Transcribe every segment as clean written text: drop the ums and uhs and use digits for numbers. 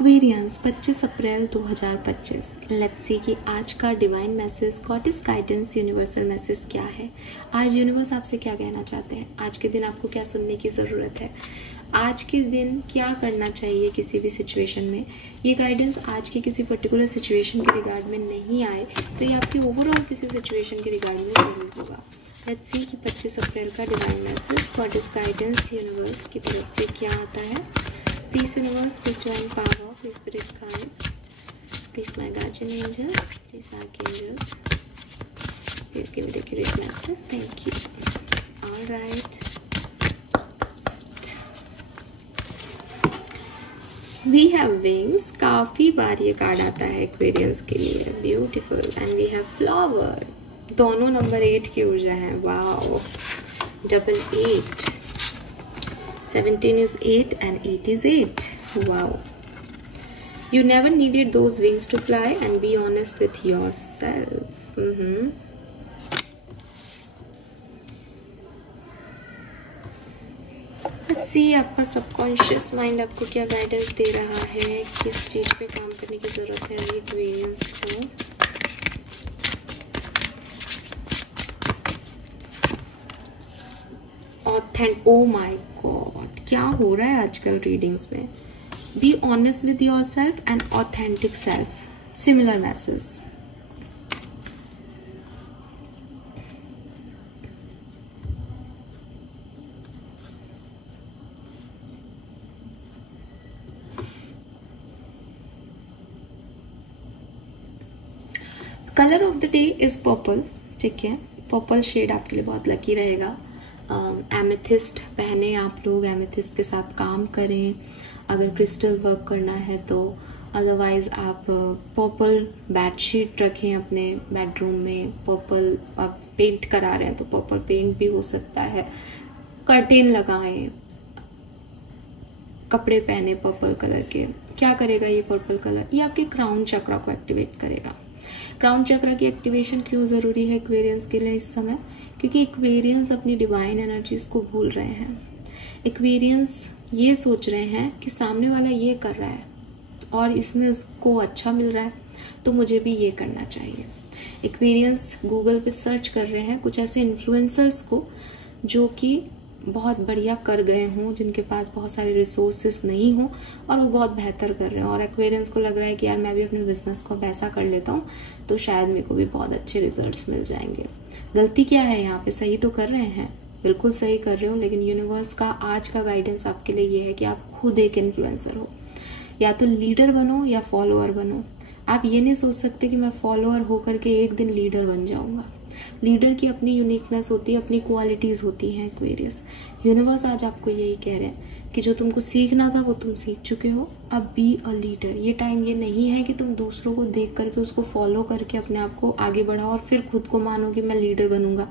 Aquarians 25 April 2025। Let's see कि आज का divine message, goddess guidance, universal message क्या है। आज यूनिवर्स आपसे क्या कहना चाहते हैं, आज के दिन आपको क्या सुनने की ज़रूरत है, आज के दिन क्या करना चाहिए किसी भी सिचुएशन में। ये गाइडेंस आज की किसी पर्टिकुलर सिचुएशन के रिगार्ड में नहीं आए तो ये आपकी ओवरऑल किसी सिचुएशन के रिगार्ड में ज़रूर होगा। लेट्स सी कि 25 अप्रैल का divine message, goddess guidance, universe की तरफ से क्या आता है। Please universe, please divine power, please spirit guides, please my guardian angel, please archangels, please give me the accurate message. Thank you. All right. We have wings. काफी बार ये card आता है एक्वेरियंस के लिए। Beautiful. And we have flower. दोनों number 8 की ऊर्जा है। Wow, double 8। 17 is 8 and 8 is 8. Wow. You never needed those wings to fly and be honest with yourself. Let's see आपका सबकॉन्शियस माइंड आपको क्या गाइडेंस दे रहा है, किस चीज पे काम करने की जरूरत है एक्वेरियंस को। ओ माय गॉड, क्या हो रहा है आजकल रीडिंग्स में। Be honest with your self and authentic self, similar message. Colour of the day is purple. ठीक है, पर्पल शेड आपके लिए बहुत लकी रहेगा। एमेथिस्ट पहने आप लोग, एमेथिस्ट के साथ काम करें अगर क्रिस्टल वर्क करना है तो। अदरवाइज आप पर्पल बेडशीट रखें अपने बेडरूम में। पर्पल आप पेंट करा रहे हैं तो पर्पल पेंट भी हो सकता है। कर्टेन लगाएं, कपड़े पहने पर्पल कलर के। क्या करेगा ये पर्पल कलर, ये आपके क्राउन चक्रा को एक्टिवेट करेगा। क्राउन चक्रा की एक्टिवेशन क्यों जरूरी है एक्वेरियंस के लिए इस समय, क्योंकि एक्वेरियंस अपनी डिवाइन एनर्जीज को भूल रहे हैं। एक्वेरियंस ये सोच रहे हैं कि सामने वाला ये कर रहा है और इसमें उसको अच्छा मिल रहा है तो मुझे भी ये करना चाहिए। एक्वेरियंस गूगल पे सर्च कर रहे हैं कुछ ऐसे इन्फ्लुएंसर्स को जो कि बहुत बढ़िया कर गए हों, जिनके पास बहुत सारे रिसोर्सेस नहीं हो और वो बहुत बेहतर कर रहे हैं। और एक्वेरियंस को लग रहा है कि यार मैं भी अपने बिजनेस को ऐसा कर लेता हूँ तो शायद मेरे को भी बहुत अच्छे रिजल्ट्स मिल जाएंगे। गलती क्या है यहाँ पे, सही तो कर रहे हैं, बिल्कुल सही कर रहे हो, लेकिन यूनिवर्स का आज का गाइडेंस आपके लिए ये है कि आप खुद एक इन्फ्लुएंसर हो। या तो लीडर बनो या फॉलोअर बनो। आप ये नहीं सोच सकते कि मैं फॉलोअर होकर के एक दिन लीडर बन जाऊंगा। लीडर की अपनी यूनिकनेस होती है, अपनी क्वालिटीज होती हैं एक्वेरियस। यूनिवर्स आज आपको यही कह रहे हैं कि जो तुमको सीखना था वो तुम सीख चुके हो, अब बी अ लीडर। ये टाइम ये नहीं है कि तुम दूसरों को देख करके उसको फॉलो करके अपने आप को आगे बढ़ाओ और फिर खुद को मानो कि मैं लीडर बनूंगा।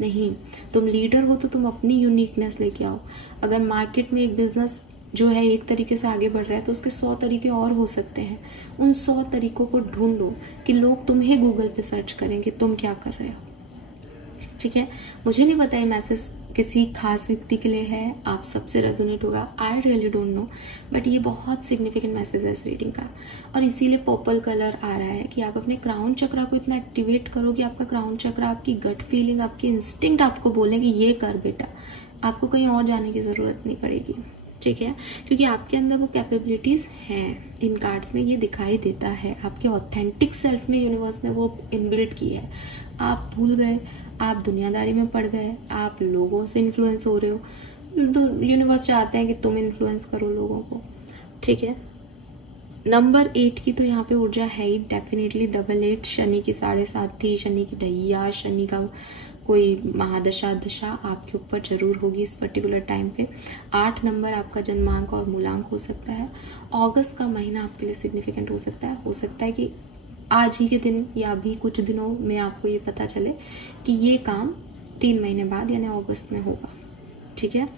नहीं, तुम लीडर हो तो तुम अपनी यूनिकनेस लेके आओ। अगर मार्केट में एक बिजनेस जो है एक तरीके से आगे बढ़ रहा है तो उसके 100 तरीके और हो सकते हैं। उन 100 तरीकों को ढूंढो कि लोग तुम्हें गूगल पे सर्च करेंगे तुम क्या कर रहे हो। ठीक है, मुझे नहीं पता ये मैसेज किसी खास व्यक्ति के लिए है, आप सबसे रेजोनेट होगा, I really don't know, but ये बहुत सिग्निफिकेंट मैसेज है इस रीडिंग का। और इसीलिए पर्पल कलर आ रहा है कि आप अपने क्राउन चक्रा को इतना एक्टिवेट करो कि आपका क्राउन चक्रा, आपकी गट फीलिंग, आपकी इंस्टिंक्ट आपको बोले कि ये कर बेटा, आपको कहीं और जाने की जरूरत नहीं पड़ेगी। ठीक है, क्योंकि आपके अंदर वो कैपेबिलिटीज हैं, इन कार्ड्स में ये दिखाई देता है। आपके ऑथेंटिक सेल्फ में यूनिवर्स ने वो इनबिल्ट की है। आप भूल गए, आप दुनियादारी में पड़ गए, आप लोगों से इन्फ्लुएंस हो रहे हो, तो यूनिवर्स चाहते हैं कि तुम इन्फ्लुएंस करो लोगों को। ठीक है, नंबर 8 की तो यहाँ पे ऊर्जा है ही डेफिनेटली। डबल 8 शनि की 7.5 थी, शनि की ढैया, शनि का कोई महादशा दशा आपके ऊपर जरूर होगी इस पर्टिकुलर टाइम पे। 8 नंबर आपका जन्मांक और मूलांक हो सकता है। अगस्त का महीना आपके लिए सिग्निफिकेंट हो सकता है कि आज ही के दिन या अभी कुछ दिनों में आपको ये पता चले कि ये काम 3 महीने बाद यानी अगस्त में होगा। ठीक है,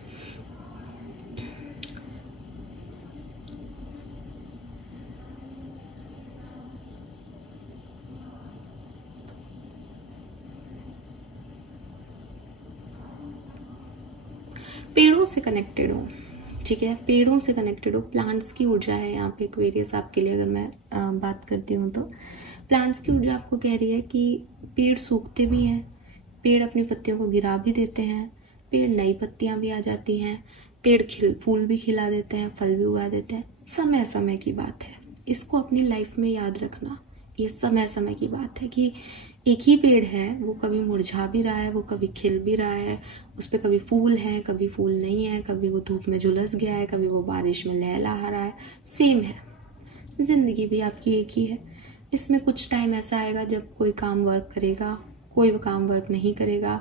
पेड़ों से कनेक्टेड हो, ठीक है, पेड़ों से कनेक्टेड हो, प्लांट्स की ऊर्जा है यहाँ पे एक्वेरियस आपके लिए। अगर मैं बात करती हूँ तो प्लांट्स की ऊर्जा आपको कह रही है कि पेड़ सूखते भी हैं, पेड़ अपनी पत्तियों को गिरा भी देते हैं, पेड़ नई पत्तियां भी आ जाती हैं, पेड़ फूल भी खिला देते हैं, फल भी उगा देते हैं। समय समय की बात है, इसको अपनी लाइफ में याद रखना। ये समय समय की बात है कि एक ही पेड़ है, वो कभी मुरझा भी रहा है, वो कभी खिल भी रहा है, उस पर कभी फूल है, कभी फूल नहीं है, कभी वो धूप में झुलस गया है, कभी वो बारिश में लहलहा रहा है। सेम है, जिंदगी भी आपकी एक ही है। इसमें कुछ टाइम ऐसा आएगा जब कोई काम वर्क करेगा, कोई काम वर्क नहीं करेगा,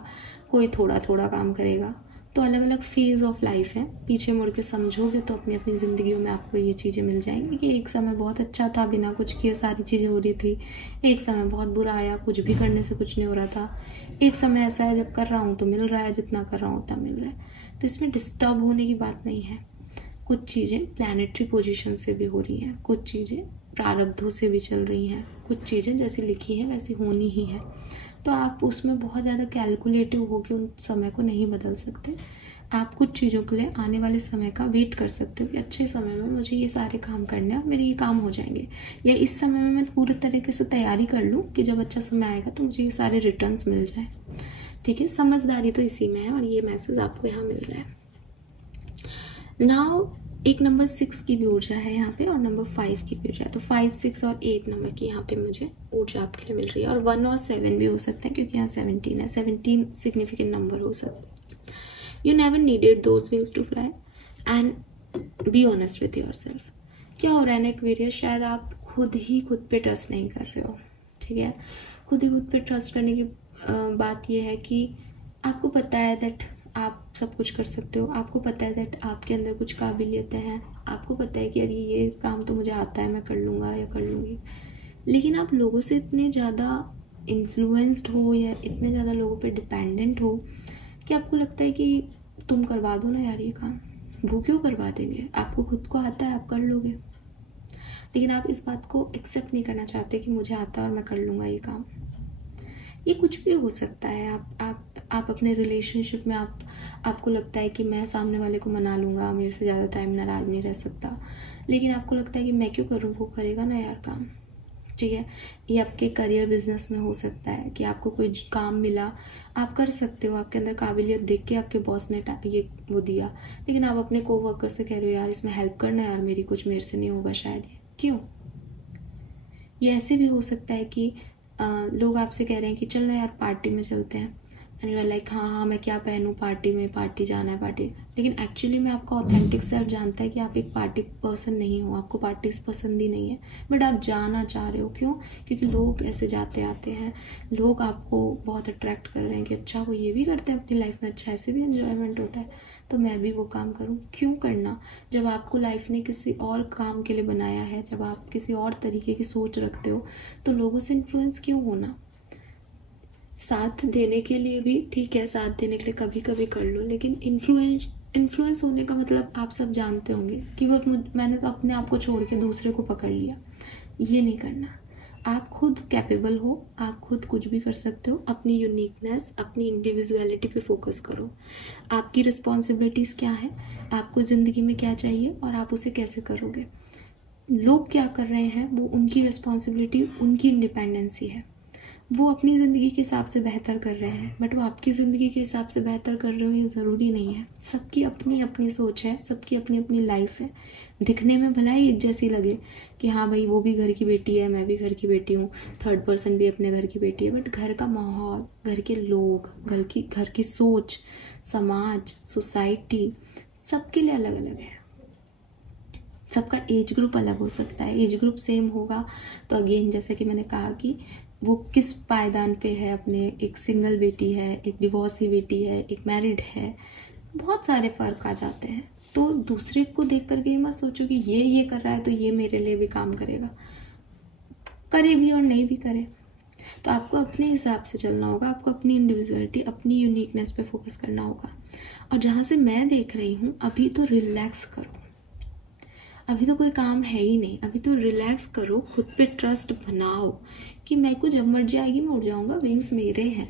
कोई थोड़ा थोड़ा काम करेगा। तो अलग अलग फेज ऑफ लाइफ है। पीछे मुड़ के समझोगे तो अपनी अपनी ज़िंदगियों में आपको ये चीज़ें मिल जाएंगी कि एक समय बहुत अच्छा था, बिना कुछ किए सारी चीज़ें हो रही थी, एक समय बहुत बुरा आया, कुछ भी करने से कुछ नहीं हो रहा था, एक समय ऐसा है जब कर रहा हूँ तो मिल रहा है, जितना कर रहा हूँ उतना मिल रहा है। तो इसमें डिस्टर्ब होने की बात नहीं है। कुछ चीज़ें प्लैनेटरी पोजीशन से भी हो रही हैं, कुछ चीज़ें प्रारब्धों से भी चल रही हैं, कुछ चीज़ें जैसी लिखी हैं वैसी होनी ही है। तो आप उसमें बहुत ज़्यादा कैलकुलेटिव होकर उन समय को नहीं बदल सकते। आप कुछ चीज़ों के लिए आने वाले समय का वेट कर सकते हो कि अच्छे समय में मुझे ये सारे काम करने हैं, मेरे ये काम हो जाएंगे, या इस समय में मैं पूरे तरीके से तैयारी कर लूँ कि जब अच्छा समय आएगा तो मुझे ये सारे रिटर्न्स मिल जाए। ठीक है, समझदारी तो इसी में है और ये मैसेज आपको यहाँ मिल रहा है। नाउ एक नंबर 6 की भी ऊर्जा है यहाँ पे और नंबर 5 की भी ऊर्जा है। तो 5, 6 और 8 नंबर की यहाँ पे मुझे ऊर्जा आपके लिए मिल रही है। और 1 और 7 भी हो सकते हैं क्योंकि यहाँ 17 है, 17 सिग्निफिकेंट नंबर हो सकते हैं। You never needed those wings to fly and be honest with your self. क्या हो रहा है ना एक्वेरियस, शायद आप खुद पे ट्रस्ट नहीं कर रहे हो। ठीक है, खुद पे ट्रस्ट करने की बात यह है कि आपको पता है दैट आप सब कुछ कर सकते हो, आपको पता है दैट आपके अंदर कुछ काबिलियतें हैं, आपको पता है कि अरे ये काम तो मुझे आता है, मैं कर लूँगा या कर लूँगी। लेकिन आप लोगों से इतने ज़्यादा इन्फ्लुएंस्ड हो या इतने ज़्यादा लोगों पे डिपेंडेंट हो कि आपको लगता है कि तुम करवा दो ना यार ये काम। वो क्यों करवा देंगे, आपको खुद को आता है, आप कर लोगे। लेकिन आप इस बात को एक्सेप्ट नहीं करना चाहते कि मुझे आता है और मैं कर लूँगा ये काम। ये कुछ भी हो सकता है। आप अपने रिलेशनशिप में आपको लगता है कि मैं सामने वाले को मना लूँगा, मेरे से ज़्यादा टाइम नाराज़ नहीं रह सकता, लेकिन आपको लगता है कि मैं क्यों करूँ, वो करेगा ना यार काम। ठीक है, ये आपके करियर बिजनेस में हो सकता है कि आपको कोई काम मिला, आप कर सकते हो, आपके अंदर काबिलियत देख के आपके बॉस ने ये वो दिया, लेकिन आप अपने कोवर्कर से कह रहे हो यार इसमें हेल्प करना यार, मेरे से नहीं होगा शायद ये। क्यों? ये ऐसे भी हो सकता है कि लोग आपसे कह रहे हैं कि चल ना यार पार्टी में चलते हैं, एंड यू आर लाइक हाँ मैं क्या पहनूं, पार्टी जाना है पार्टी। लेकिन एक्चुअली में आपका ऑथेंटिक सेल्फ जानता है कि आप एक पार्टी पर्सन नहीं हो, आपको पार्टीज पसंद ही नहीं है, बट आप जाना चाह रहे हो। क्यों? क्योंकि लोग ऐसे जाते आते हैं, लोग आपको बहुत अट्रैक्ट कर रहे हैं कि अच्छा वो ये भी करते हैं अपनी लाइफ में, अच्छा ऐसे भी एंजॉयमेंट होता है, तो मैं भी वो काम करूं। क्यों करना, जब आपको लाइफ ने किसी और काम के लिए बनाया है, जब आप किसी और तरीके की सोच रखते हो, तो लोगों से इन्फ्लुएंस क्यों होना। साथ देने के लिए भी ठीक है, साथ देने के लिए कभी कभी कर लो, लेकिन इन्फ्लुएंस होने का मतलब आप सब जानते होंगे कि वो मैंने तो अपने आप को छोड़ के दूसरे को पकड़ लिया, ये नहीं करना। आप खुद कैपेबल हो, आप खुद कुछ भी कर सकते हो। अपनी यूनिकनेस, अपनी इंडिविजुअलिटी पे फोकस करो। आपकी रिस्पॉन्सिबिलिटीज़ क्या है, आपको ज़िंदगी में क्या चाहिए और आप उसे कैसे करोगे। लोग क्या कर रहे हैं वो उनकी रिस्पॉन्सिबिलिटी, उनकी इंडिपेंडेंसी है, वो अपनी ज़िंदगी के हिसाब से बेहतर कर रहे हैं, बट वो आपकी ज़िंदगी के हिसाब से बेहतर कर रहे हो ये ज़रूरी नहीं है। सबकी अपनी अपनी सोच है, सबकी अपनी अपनी लाइफ है। दिखने में भला ही एक जैसी लगे कि हाँ भाई वो भी घर की बेटी है, मैं भी घर की बेटी हूँ, थर्ड पर्सन भी अपने घर की बेटी है, बट घर का माहौल, घर के लोग, घर की सोच, समाज, सोसाइटी सबके लिए अलग अलग है। सबका एज ग्रुप अलग हो सकता है। एज ग्रुप सेम होगा तो अगेन जैसे कि मैंने कहा कि वो किस पायदान पे है अपने, एक सिंगल बेटी है, एक डिवोर्सी बेटी है, एक मैरिड है, बहुत सारे फर्क आ जाते हैं। तो दूसरे को देख करके ये मत सोचो कि ये कर रहा है तो ये मेरे लिए भी काम करेगा, करे भी और नहीं भी करे। तो आपको अपने हिसाब से चलना होगा, आपको अपनी इंडिविजुअलिटी, अपनी यूनिकनेस पे फोकस करना होगा। और जहाँ से मैं देख रही हूँ अभी तो रिलैक्स करो, अभी तो कोई काम है ही नहीं, अभी तो रिलैक्स करो, खुद पे ट्रस्ट बनाओ कि मैं को जब मर्जी आएगी मैं उड़ जाऊंगा, विंग्स मेरे हैं,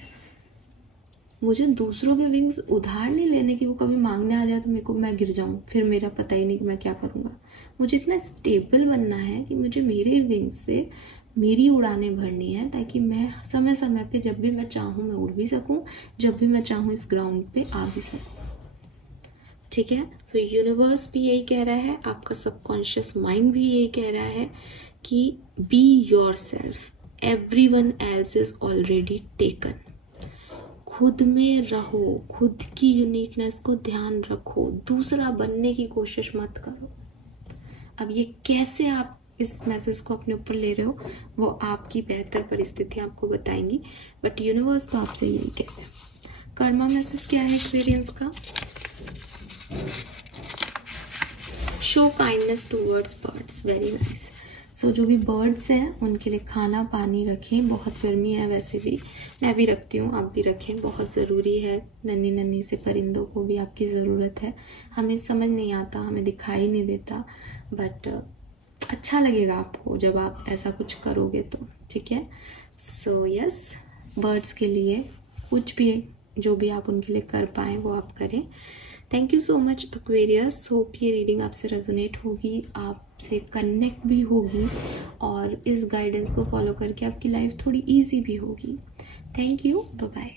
मुझे दूसरों के विंग्स उधार नहीं लेने की, वो कभी मांगने आ जाए तो मेरे को मैं गिर जाऊँ, फिर मेरा पता ही नहीं कि मैं क्या करूँगा। मुझे इतना स्टेबल बनना है कि मुझे मेरे विंग्स से मेरी उड़ानें भरनी है, ताकि मैं समय समय पे जब भी मैं चाहूँ मैं उड़ भी सकूँ, जब भी मैं चाहूँ इस ग्राउंड पे आ भी सकूँ। ठीक है, सो यूनिवर्स भी यही कह रहा है, आपका सबकॉन्शियस माइंड भी यही कह रहा है कि be yourself, everyone else is already taken. खुद में रहो, खुद की यूनिकनेस को ध्यान रखो, दूसरा बनने की कोशिश मत करो। अब ये कैसे आप इस मैसेज को अपने ऊपर ले रहे हो वो आपकी बेहतर परिस्थिति आपको बताएंगी, बट यूनिवर्स तो आपसे यही कह रहा है। कर्मा मैसेज क्या है एक्वेरियंस का? Show kindness towards birds, very nice. So जो भी बर्ड्स हैं उनके लिए खाना पानी रखें, बहुत गर्मी है वैसे भी, मैं भी रखती हूँ, आप भी रखें, बहुत ज़रूरी है। नन्ही नन्ही से परिंदों को भी आपकी ज़रूरत है। हमें समझ नहीं आता, हमें दिखाई नहीं देता, बट अच्छा लगेगा आपको जब आप ऐसा कुछ करोगे तो, ठीक है। सो यस, बर्ड्स के लिए कुछ भी जो भी आप उनके लिए कर पाएँ वो आप करें। Thank you so much Aquarius, hope ये रीडिंग आपसे रेजोनेट होगी, आपसे कनेक्ट भी होगी, और इस गाइडेंस को फॉलो करके आपकी लाइफ थोड़ी इजी भी होगी। Thank you, bye bye.